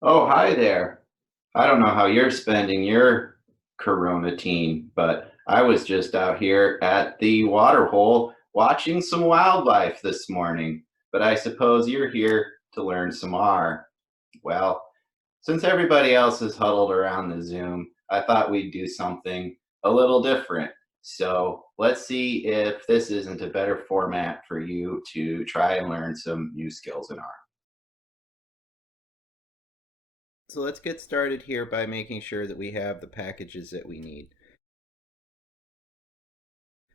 Oh, hi there. I don't know how you're spending your Corona-tine, but I was just out here at the water hole watching some wildlife this morning. But I suppose you're here to learn some R. Well, since everybody else is huddled around the Zoom, I thought we'd do something a little different. So let's see if this isn't a better format for you to try and learn some new skills in R. So let's get started here by making sure that we have the packages that we need.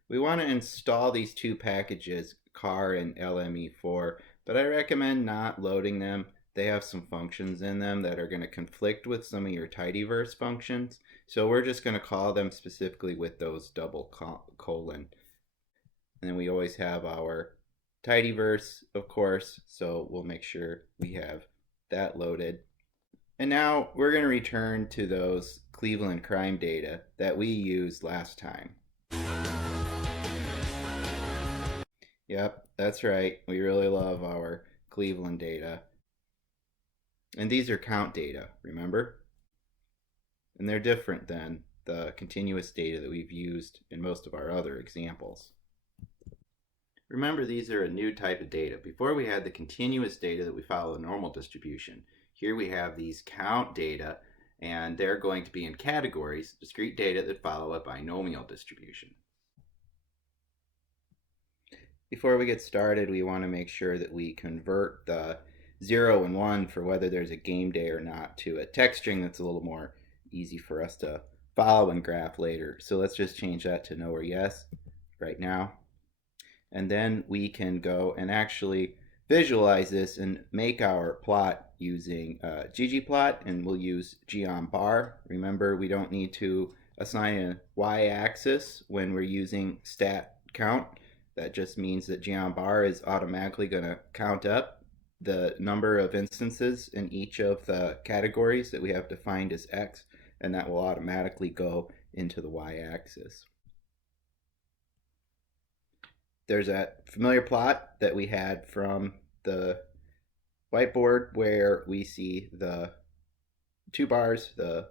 We want to install these two packages, car and LME4, but I recommend not loading them. They have some functions in them that are going to conflict with some of your tidyverse functions. So we're just going to call them specifically with those double colon. And then we always have our tidyverse, of course, so we'll make sure we have that loaded. And now we're going to return to those Cleveland crime data that we used last time. Yep, that's right. We really love our Cleveland data. And these are count data, remember? And they're different than the continuous data that we've used in most of our other examples. Remember, these are a new type of data. Before we had the continuous data that we follow a normal distribution. Here we have these count data, and they're going to be in categories, discrete data that follow a binomial distribution. Before we get started, we want to make sure that we convert the 0 and 1 for whether there's a game day or not to a text string that's a little more easy for us to follow and graph later. So let's just change that to no or yes right now. And then we can go and actually visualize this and make our plot using ggplot, and we'll use GLMBAR. Remember, we don't need to assign a y-axis when we're using stat count. That just means that GLMBAR is automatically going to count up the number of instances in each of the categories that we have defined as x, and that will automatically go into the y-axis. There's that familiar plot that we had from the whiteboard where we see the two bars, the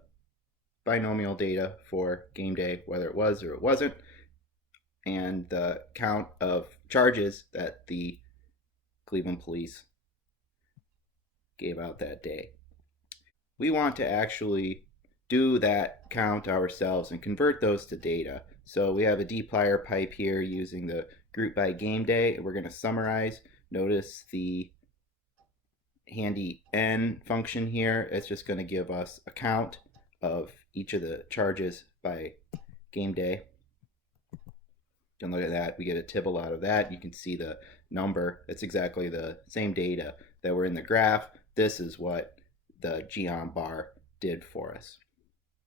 binomial data for game day, whether it was or it wasn't, and the count of charges that the Cleveland police gave out that day. We want to actually do that count ourselves and convert those to data. So we have a Dplyr pipe here using the group by game day. We're going to summarize. Notice the handy n function here. It's just going to give us a count of each of the charges by game day. And look at that, we get a tibble out of that. You can see the number. It's exactly the same data that were in the graph. This is what the GLMBAR did for us.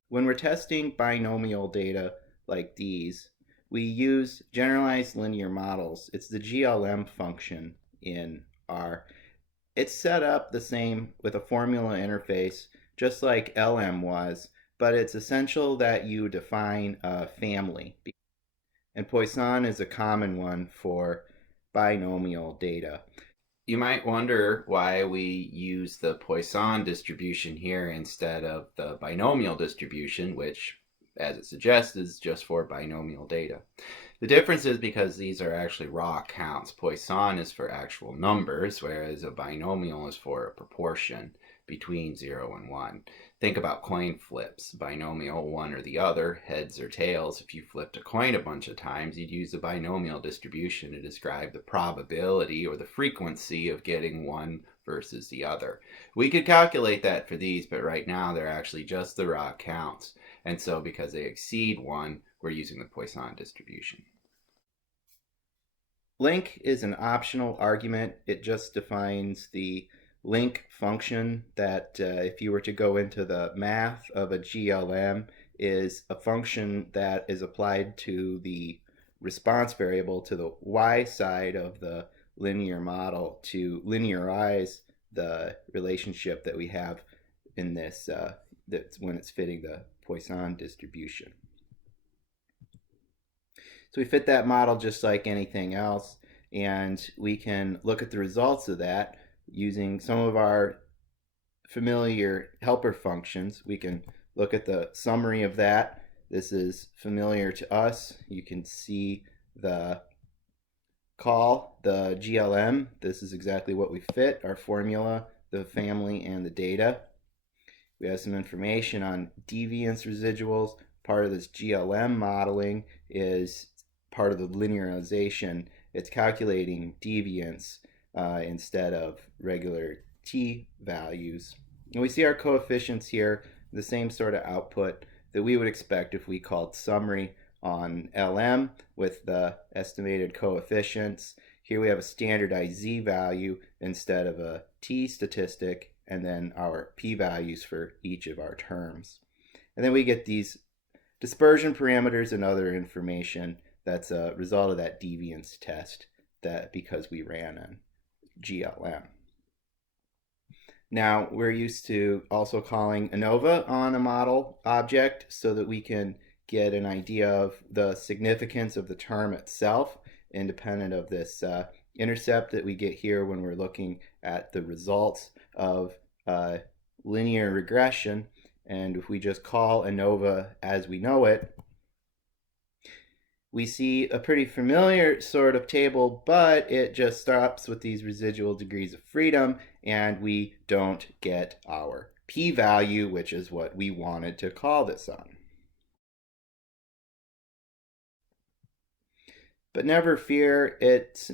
When we're testing binomial data like these, we use generalized linear models. It's the GLM function in R. It's set up the same with a formula interface, just like LM was, but it's essential that you define a family. And Poisson is a common one for binomial data. You might wonder why we use the Poisson distribution here instead of the binomial distribution, which, as it suggests, is just for binomial data. The difference is because these are actually raw counts. Poisson is for actual numbers, whereas a binomial is for a proportion between 0 and 1. Think about coin flips. Binomial, one or the other, heads or tails. If you flipped a coin a bunch of times, you'd use a binomial distribution to describe the probability or the frequency of getting one versus the other. We could calculate that for these, but right now they're actually just the raw counts. And so because they exceed 1, we're using the Poisson distribution. Link is an optional argument. It just defines the link function that if you were to go into the math of a GLM is a function that is applied to the response variable to the y side of the linear model to linearize the relationship that we have in this that's when it's fitting the Poisson distribution. So we fit that model just like anything else, and we can look at the results of that using some of our familiar helper functions. We can look at the summary of that. This is familiar to us. You can see the call, the GLM. This is exactly what we fit, our formula, the family, and the data. We have some information on deviance residuals. Part of this GLM modeling is part of the linearization. It's calculating deviance instead of regular t values. And we see our coefficients here, the same sort of output that we would expect if we called summary on LM with the estimated coefficients. Here we have a standardized z value instead of a t statistic, and then our p-values for each of our terms. And then we get these dispersion parameters and other information that's a result of that deviance test that because we ran on GLM. Now we're used to also calling ANOVA on a model object so that we can get an idea of the significance of the term itself, independent of this intercept that we get here when we're looking at the results of linear regression. And if we just call ANOVA as we know it, we see a pretty familiar sort of table, but it just stops with these residual degrees of freedom, and we don't get our p-value, which is what we wanted to call this on. But never fear, it's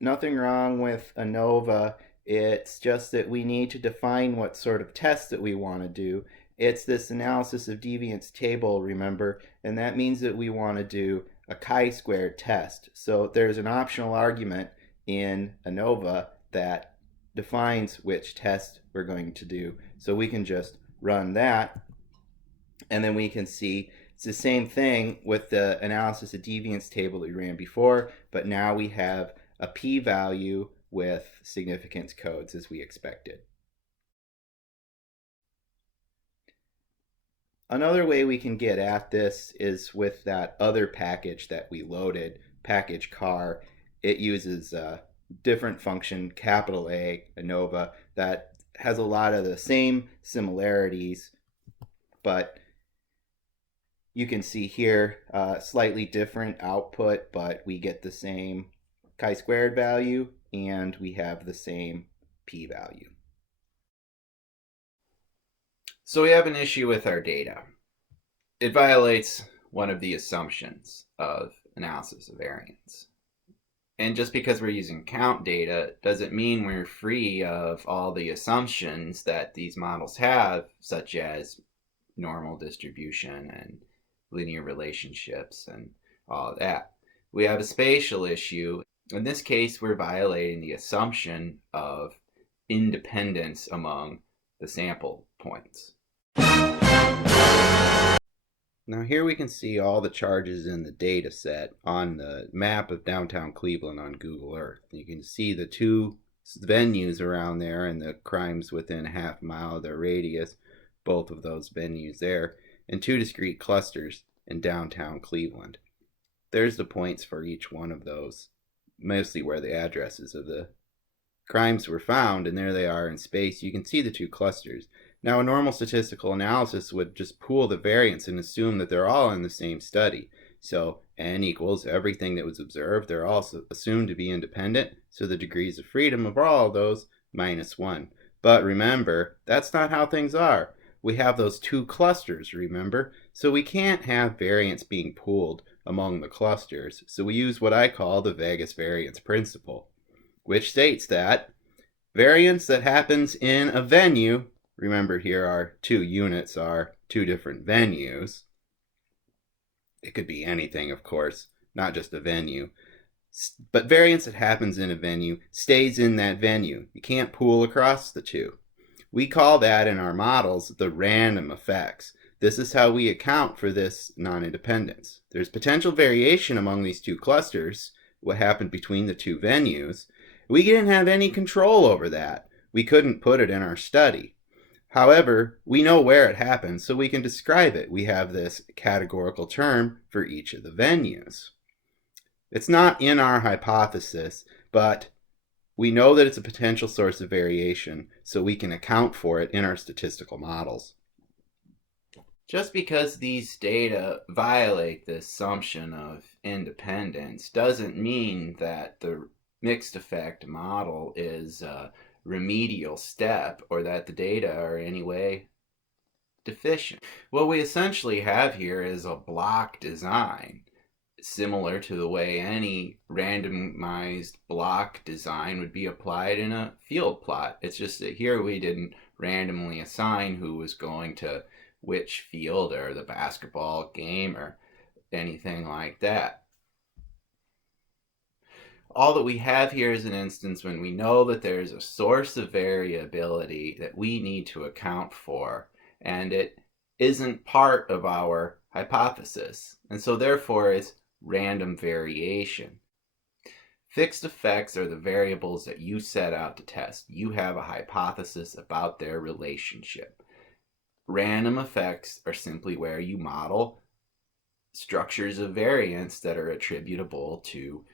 nothing wrong with ANOVA. It's just that we need to define what sort of test that we want to do. It's this analysis of deviance table, remember, and that means that we want to do a chi-squared test. So there's an optional argument in ANOVA that defines which test we're going to do. So we can just run that, and then we can see it's the same thing with the analysis of deviance table that we ran before, but now we have a p-value with significance codes as we expected. Another way we can get at this is with that other package that we loaded, package car. It uses a different function, capital A, ANOVA, that has a lot of the same similarities, but you can see here slightly different output, but we get the same chi-squared value and we have the same p-value. So we have an issue with our data. It violates one of the assumptions of analysis of variance. And just because we're using count data doesn't mean we're free of all the assumptions that these models have, such as normal distribution and linear relationships and all of that. We have a spatial issue. In this case, we're violating the assumption of independence among the sample points. Now here we can see all the charges in the data set on the map of downtown Cleveland on Google Earth. You can see the two venues around there and the crimes within a half mile of their radius, both of those venues there, and two discrete clusters in downtown Cleveland. There's the points for each one of those, mostly where the addresses of the crimes were found, and there they are in space. You can see the two clusters. Now, a normal statistical analysis would just pool the variance and assume that they're all in the same study. So n equals everything that was observed. They're all assumed to be independent, so the degrees of freedom of all of those -1. But remember, that's not how things are. We have those two clusters, remember? So we can't have variance being pooled among the clusters. So we use what I call the Vegas variance principle, which states that variance that happens in a venue, remember here our two units are two different venues. It could be anything, of course, not just a venue. But variance that happens in a venue stays in that venue. You can't pool across the two. We call that in our models the random effects. This is how we account for this non-independence. There's potential variation among these two clusters, what happened between the two venues. We didn't have any control over that. We couldn't put it in our study. However, we know where it happened, so we can describe it. We have this categorical term for each of the venues. It's not in our hypothesis, but We know that it's a potential source of variation, so we can account for it in our statistical models. Just because these data violate the assumption of independence doesn't mean that the mixed effect model is a remedial step or that the data are in any way deficient. What we essentially have here is a block design, similar to the way any randomized block design would be applied in a field plot. It's just that here we didn't randomly assign who was going to which field or the basketball game or anything like that. All that we have here is an instance when we know that there's a source of variability that we need to account for, and it isn't part of our hypothesis, and so therefore it's random variation. Fixed effects are the variables that you set out to test. You have a hypothesis about their relationship. Random effects are simply where you model structures of variance that are attributable to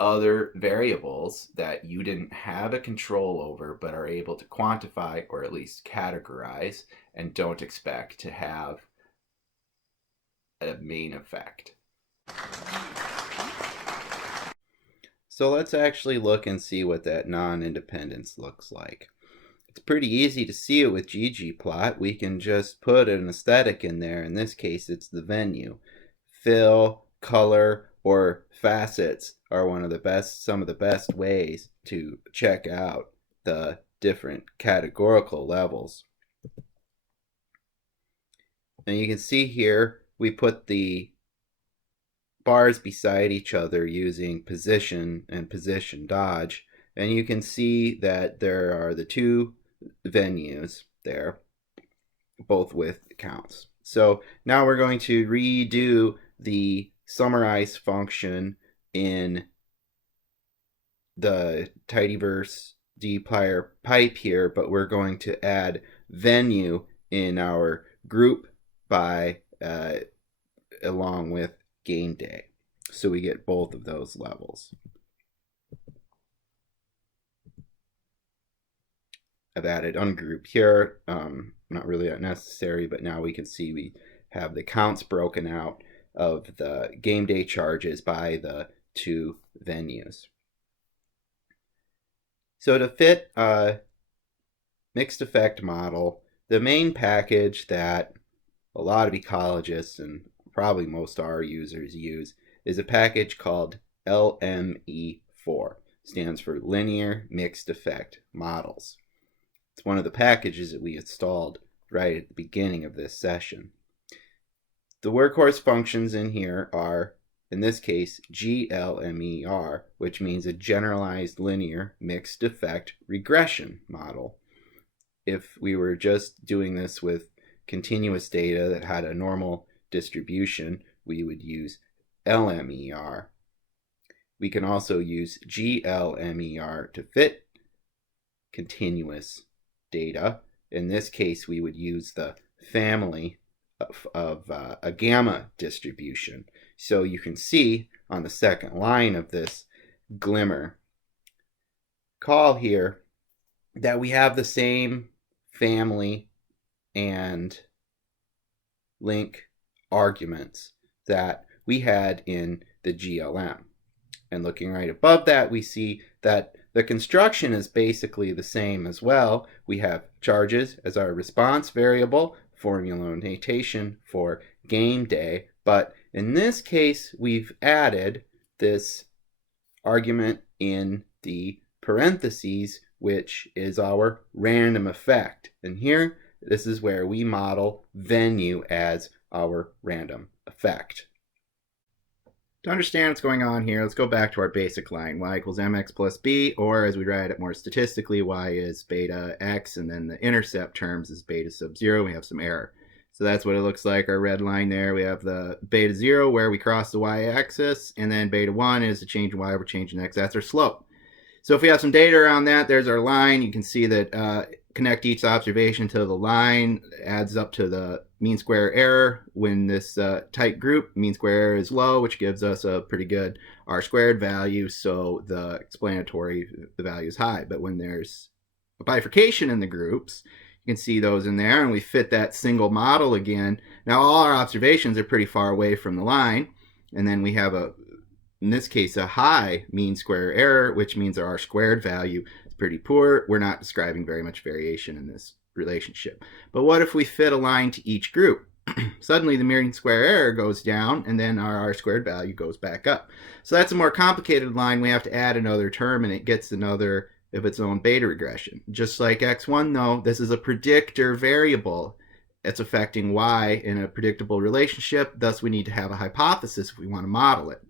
other variables that you didn't have a control over but are able to quantify or at least categorize and don't expect to have a main effect. So let's actually look and see what that non-independence looks like. It's pretty easy to see it with ggplot. We can just put an aesthetic in there. In this case, it's the venue. Fill, color, or facets are some of the best ways to check out the different categorical levels. And you can see here we put the bars beside each other using position and position dodge, and you can see that there are the two venues there, both with counts. So now we're going to redo the summarize function in the tidyverse Dplyr pipe here, but we're going to add venue in our group by along with game day, so we get both of those levels. I've added ungroup here, not really that necessary, but now we can see we have the counts broken out of the game day charges by the two venues. So to fit a mixed effect model, the main package that a lot of ecologists and probably most R users use is a package called LME4. Stands for Linear Mixed Effect Models. It's one of the packages that we installed right at the beginning of this session. The workhorse functions in here are, in this case, GLMER, which means a Generalized Linear Mixed Effect Regression Model. If we were just doing this with continuous data that had a normal distribution, we would use LMER. We can also use GLMER to fit continuous data. In this case, we would use the family of a gamma distribution. So you can see on the second line of this glimmer call here that we have the same family and link arguments that we had in the GLM. And looking right above that, we see that the construction is basically the same as well. We have charges as our response variable, formula notation for game day, but in this case, we've added this argument in the parentheses, which is our random effect. And here, this is where we model venue as our random effect. To understand what's going on here, let's go back to our basic line. Y equals mx plus b, or as we write it more statistically, y is beta x, and then the intercept terms is beta sub 0. We have some error. So that's what it looks like, our red line there. We have the beta 0 where we cross the y-axis, and then beta 1 is the change in y over change in x. That's our slope. So if we have some data around that, there's our line. You can see that connect each observation to the line adds up to the mean square error. When this tight group, mean square error is low, which gives us a pretty good R squared value, so the explanatory the value is high. But when there's a bifurcation in the groups, you can see those in there, and we fit that single model again. Now all our observations are pretty far away from the line, and then we have in this case, a high mean square error, which means our R squared value is pretty poor. We're not describing very much variation in this relationship. But what if we fit a line to each group? Suddenly the mean square error goes down, and then our R squared value goes back up. So that's a more complicated line. We have to add another term, and it gets another of its own beta regression. Just like x1, though, this is a predictor variable. It's affecting y in a predictable relationship. Thus, we need to have a hypothesis if we want to model it.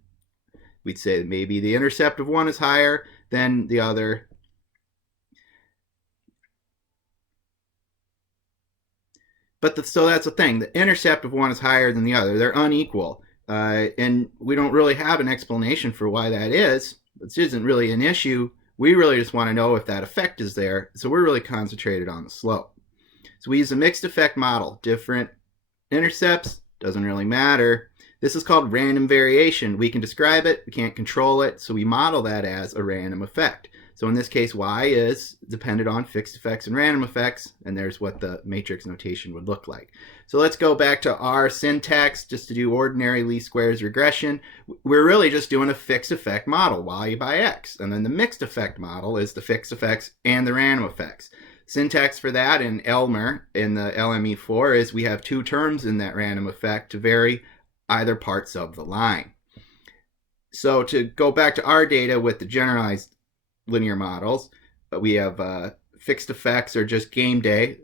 We'd say that maybe the intercept of one is higher than the other. But so that's the thing. The intercept of one is higher than the other. They're unequal. And we don't really have an explanation for why that is. This isn't really an issue. We really just want to know if that effect is there. So we're really concentrated on the slope. So we use a mixed effect model. Different intercepts, doesn't really matter. This is called random variation. We can describe it, we can't control it, so we model that as a random effect. So in this case, y is dependent on fixed effects and random effects, and there's what the matrix notation would look like. So let's go back to our syntax just to do ordinary least squares regression. We're really just doing a fixed effect model, y by x. And then the mixed effect model is the fixed effects and the random effects. Syntax for that in Elmer in the LME4 is we have two terms in that random effect to vary either parts of the line. So to go back to our data with the generalized linear models, we have fixed effects or just game day.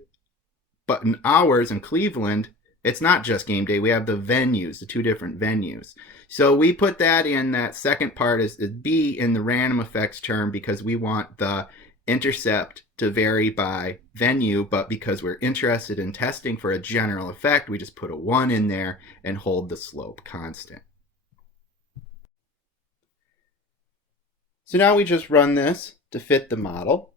But in ours in Cleveland, it's not just game day. We have the venues, the two different venues. So we put that in that second part as B in the random effects term because we want the intercept to vary by venue, but because we're interested in testing for a general effect, we just put a 1 in there and hold the slope constant. So now we just run this to fit the model.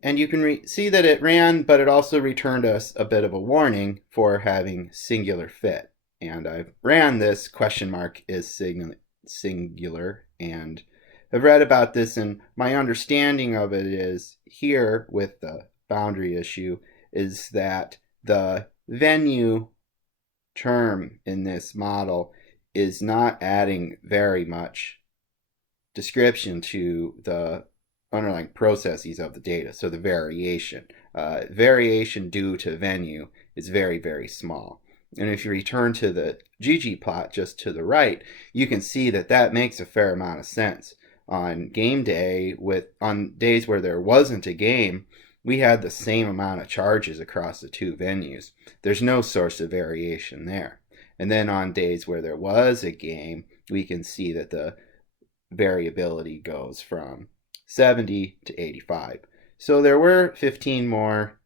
And you can see that it ran, but it also returned us a bit of a warning for having singular fit. And I've ran this, question mark is singular, and I've read about this, and my understanding of it is here with the boundary issue is that the venue term in this model is not adding very much description to the underlying processes of the data. So the variation due to venue is very, very small. And if you return to the ggplot just to the right, you can see that that makes a fair amount of sense. On game day, on days where there wasn't a game, we had the same amount of charges across the two venues. There's no source of variation there. And then on days where there was a game, we can see that the variability goes from 70 to 85. So there were 15 more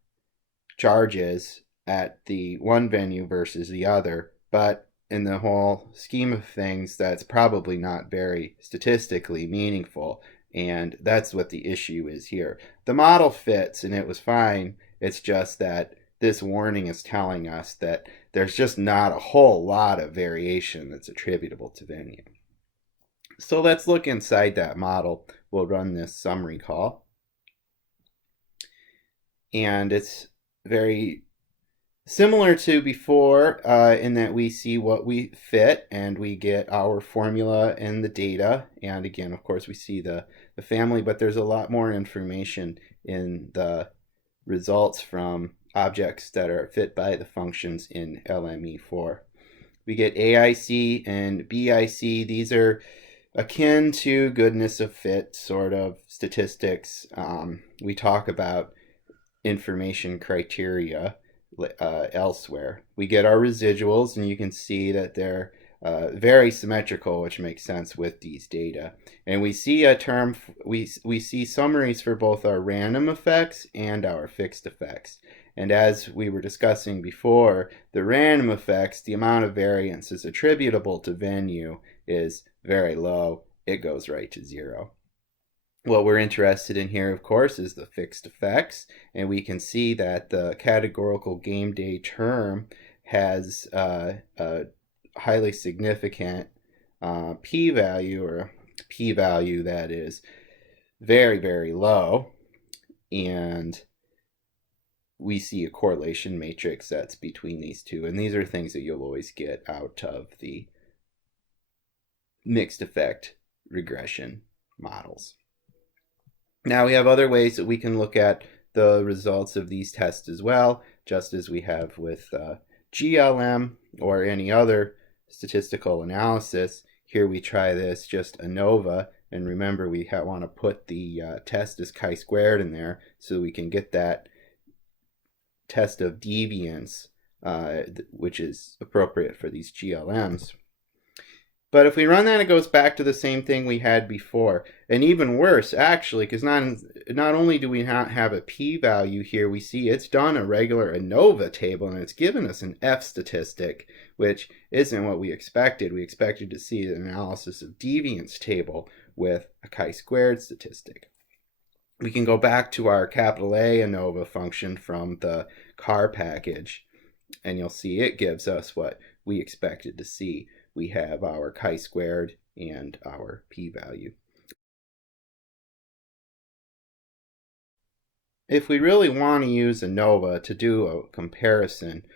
charges at the one venue versus the other, but in the whole scheme of things, that's probably not very statistically meaningful, and that's what the issue is here. The model fits, and it was fine. It's just that this warning is telling us that there's just not a whole lot of variation that's attributable to venue. So let's look inside that model. We'll run this summary call. And it's very similar to before in that we see what we fit and we get our formula and the data. And again, of course, we see the family, but there's a lot more information in the results from objects that are fit by the functions in LME4. We get AIC and BIC. These are akin to goodness of fit sort of statistics. We talk about information criteria elsewhere. We get our residuals, and you can see that they're very symmetrical, which makes sense with these data. And we see a term, we see summaries for both our random effects and our fixed effects. And as we were discussing before, the random effects, the amount of variance is attributable to venue is very low. It goes right to 0. What we're interested in here, of course, is the fixed effects, and we can see that the categorical game day term has a highly significant p-value, or a p-value that is very, very low, and we see a correlation matrix that's between these two, and these are things that you'll always get out of the mixed effect regression models. Now we have other ways that we can look at the results of these tests as well, just as we have with GLM or any other statistical analysis. Here we try this just ANOVA, and remember we want to put the test as chi-squared in there so we can get that test of deviance, which is appropriate for these GLMs. But if we run that, it goes back to the same thing we had before. And even worse, actually, because not only do we not have a p-value here, we see it's done a regular ANOVA table, and it's given us an F statistic, which isn't what we expected. We expected to see an analysis of deviance table with a chi-squared statistic. We can go back to our capital A ANOVA function from the car package, and you'll see it gives us what we expected to see. We have our chi-squared and our p-value. If we really want to use ANOVA to do a comparison,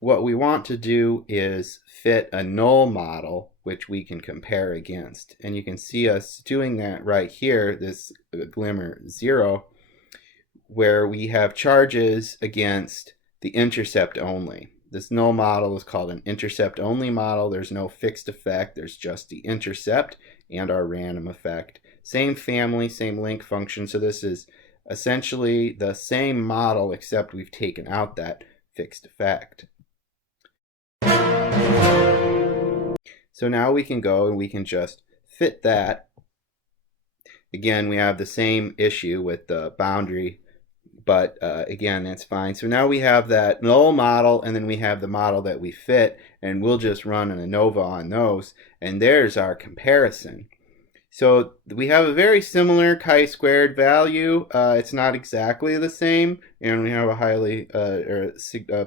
what we want to do is fit a null model which we can compare against. And you can see us doing that right here, this glimmer 0, where we have charges against the intercept only. This null model is called an intercept only model. There's no fixed effect. There's just the intercept and our random effect. Same family, same link function. So this is essentially the same model, except we've taken out that fixed effect. So now we can go and we can just fit that. Again, we have the same issue with the boundary, but again, that's fine. So now we have that null model, and then we have the model that we fit, and we'll just run an ANOVA on those, and there's our comparison. So we have a very similar chi-squared value. It's not exactly the same, and we have a highly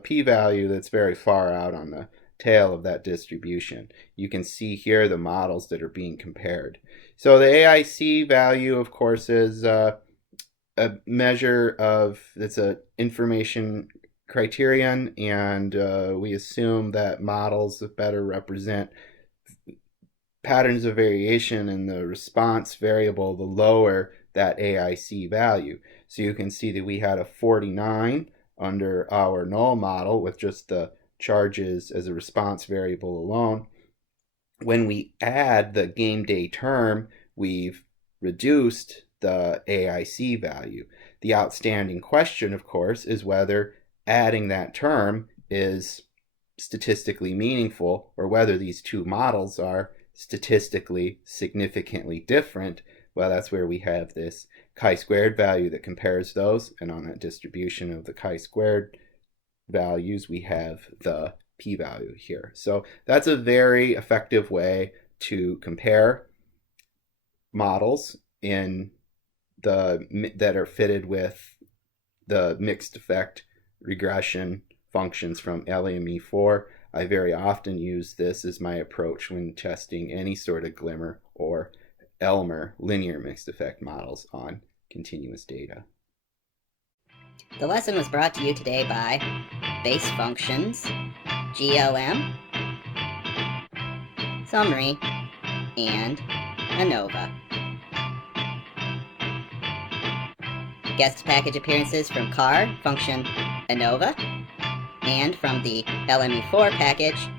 p-value that's very far out on the tail of that distribution. You can see here the models that are being compared. So the AIC value, of course, is a measure of, it's an information criterion, and we assume that models better represent patterns of variation in the response variable, the lower that AIC value. So you can see that we had a 49 under our null model with just the charges as a response variable alone. When we add the game day term, we've reduced the AIC value. The outstanding question, of course, is whether adding that term is statistically meaningful, or whether these two models are statistically significantly different. Well, that's where we have this chi-squared value that compares those, and on that distribution of the chi-squared values, we have the p-value here. So that's a very effective way to compare models in that are fitted with the mixed effect regression functions from LME4. I very often use this as my approach when testing any sort of Glimmer or Elmer linear mixed effect models on continuous data. The lesson was brought to you today by Base Functions, GLM, Summary, and ANOVA. Guest package appearances from CAR, function ANOVA, and from the LME4 package,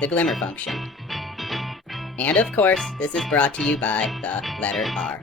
the Glimmer function. And of course, this is brought to you by the letter R.